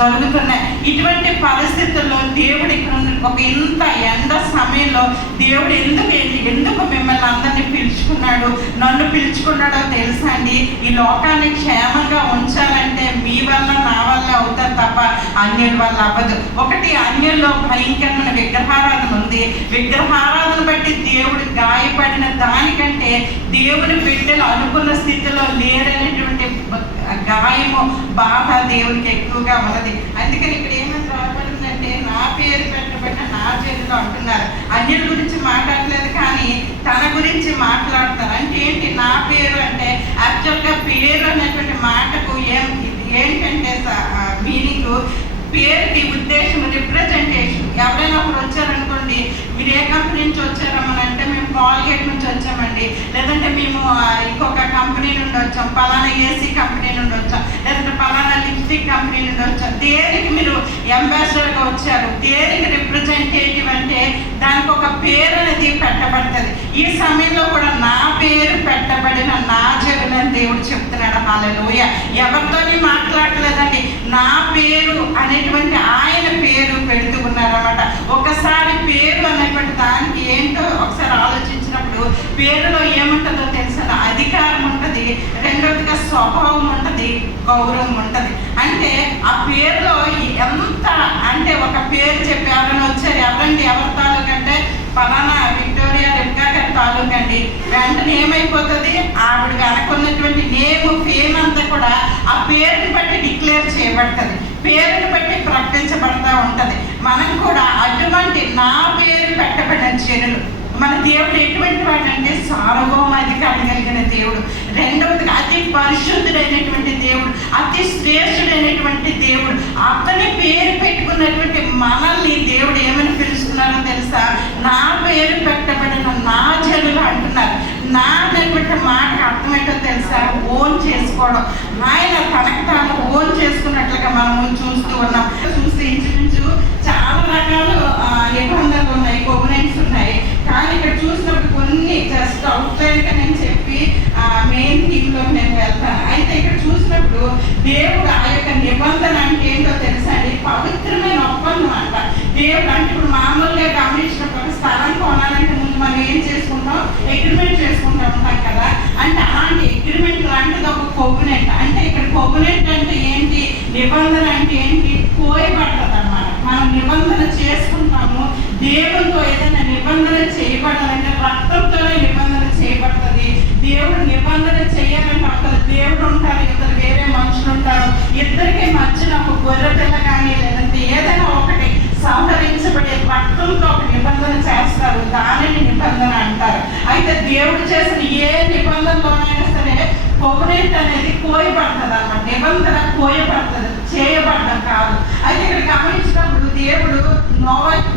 జరుగుతున్నాయి. ఇటువంటి పరిస్థితుల్లో దేవుడు ఇక్కడ ఒక ఇంత ఎండ సమయంలో దేవుడు ఎందుకు మిమ్మల్ని అందరినీ పిలుచుకున్నాడు, నన్ను పిలుచుకున్నాడో తెలుసా అండి? ఈ లోకాన్ని క్షేమంగా ఉంచాలంటే మీ వల్ల నా వల్ల అవుతారు తప్ప అన్యుల వల్ల అవ్వదు. ఒకటి, అన్యుల్లో భయంకరమైన విగ్రహారాధన ఉంది. విగ్రహారాధన బట్టి దేవుడు గాయపడిన దానికంటే దేవుని బిడ్డలు అనుకున్న స్థితిలో లేరనేటువంటి గాయము, బాధ దేవునికి ఎక్కువగా ఉన్నది. అందుకని ఇక్కడ ఏమని రాబడిందంటే, నా పేరు పెట్టబడిన నా చేతిలో అంటున్నారు. అన్యుల గురించి మాట్లాడలేదు కానీ తన గురించి మాట్లాడతారు. అంటే ఏంటి? నా పేరు అంటే యాక్చువల్గా పేరు అనేటువంటి మాటకు ఏంటంటే మీనింగ్, పేరుకి ఉద్దేశం, రిప్రజెంటేషన్. ఎవరైనా ఒకరు వచ్చారనుకోండి, మీరు ఏ కంపెనీ నుంచి వచ్చారమ్మని అంటే మేము కాల్గేట్ నుంచి వచ్చామండి, లేదంటే మేము ఇంకొక కంపెనీ నుండి వచ్చాం, పలానా ఏసీ కంపెనీ నుండి వచ్చాం, లేదంటే పలానా లిప్స్టిక్ కంపెనీ నుండి వచ్చాం. దేనికి మీరు అంబాసిడర్గా వచ్చారు, దేనికి రిప్రజెంటేటివ్ అంటే దానికి ఒక పేరు అనేది పెట్టబడుతుంది. ఈ సమయంలో కూడా నా పేరు పెట్టబడిన నా జనులని దేవుడు చెప్తున్నాడు. హల్లెలూయా. ఎవరితోని మాట్లాడలేదండి, నా పేరు అనేటువంటి ఆయన పేరు పెడుతూ ఉన్నారన్నమాట. ఒకసారి పేరు అనేటువంటి దానికి ఏంటో ఒకసారి ఆలోచించినప్పుడు, పేరులో ఏముంటుందో తెలుసా? అధికారం ఉంటుంది, రెండవదిగా స్వభావం ఉంటుంది, గౌరవం ఉంటుంది. అంటే ఆ పేరులో ఎంత అంటే, ఒక పేరు చెప్పి ఎవరైనా వచ్చారు, ఎవరండి ఎవరి తాలూకంటే పలానా విక్టోరియా రెబ్కా గారి తాలూకండి, వెంటనే ఏమైపోతుంది? ఆవిడ వెనకున్నటువంటి నేమ్, ఫేమ్ అంతా కూడా ఆ పేరుని బట్టి డిక్లేర్ చేయబడుతుంది, పేరుని బట్టి ప్రకటించబడతా ఉంటుంది. మనం కూడా అటువంటి నా పేరు పెట్టబడిన జనులు. మన దేవుడు ఎటువంటి వాడు అంటే సార్వభౌమాధికారం కలిగిన దేవుడు. రెండవదిగా అతి పరిశుద్ధుడైనటువంటి దేవుడు, అతి శ్రేష్ఠుడైనటువంటి దేవుడు. అతని పేరు పెట్టుకున్నటువంటి మనల్ని దేవుడు ఏమని పిలుస్తున్నారో తెలుసా? నా పేరు పెట్టబడిన నా జనులు అంటున్నారు. నా అనేటువంటి మాటకు అర్థమేంటో తెలుసా? ఓన్ చేసుకోవడం. ఆయన తనకు తాను ఓన్ చేసుకున్నట్లుగా మనము చూస్తూ ఉన్నాం. చూస్తే ఇంచుమించు చాలా రకాల నిబంధనలు ఉన్నాయి, కోవెనెంట్స్ ఉన్నాయి. కానీ ఇక్కడ చూసినప్పుడు కొన్ని జస్ట్ అవుట్లైన్గా నేను చెప్పి మెయిన్ థీమ్లో నేను వెళ్తాను. అయితే ఇక్కడ చూసినప్పుడు దేవుడు ఆ యొక్క నిబంధన అంటే ఏంటో తెలుసా అండి? పవిత్రమైన ఒప్పందం అంట. దేవుడు అంటే ఇప్పుడు మామూలుగా గమనించినప్పుడు ఒక స్థలం కొనాలంటే ముందు మనం ఏం చేసుకుంటాం? అగ్రిమెంట్ చేసుకుంటూ ఉంటాం కదా. అంటే అలాంటి అగ్రిమెంట్ లాంటిది ఒక కోవెనెంట్. అంటే ఇక్కడ కోవెనెంట్ అంటే ఏంటి? నిబంధన అంటే ఏంటి? కోయబడుతుంది అన్నమాట. మనం నిబంధన చేసుకుంటాము దేవునితో. ఏదైనా నిబంధన చేయబడాలంటే రక్తంతోనే నిబంధన చేయబడుతుంది. దేవుడు నిబంధన చేయాలంటే అక్కడ దేవుడు ఉంటారు, ఇద్దరు వేరే మనుషులు ఉంటారు. ఇద్దరికి మధ్యన ఒక గొర్రె పిల్ల కానీ లేదంటే ఏదైనా ఒకటి సంహరించబడే రక్తంతో ఒక నిబంధన చేస్తారు, దానిని నిబంధన అంటారు. అయితే దేవుడు చేసిన ఏ నిబంధనలోనైనా సరే కోవెనెంట్ అనేది కోయబడుతుంది అన్నమాట. నిబంధన కోయబడుతుంది, చేయబడడం కాదు. అయితే ఇక్కడ గమనించినప్పుడు దేవుడు నోవాహు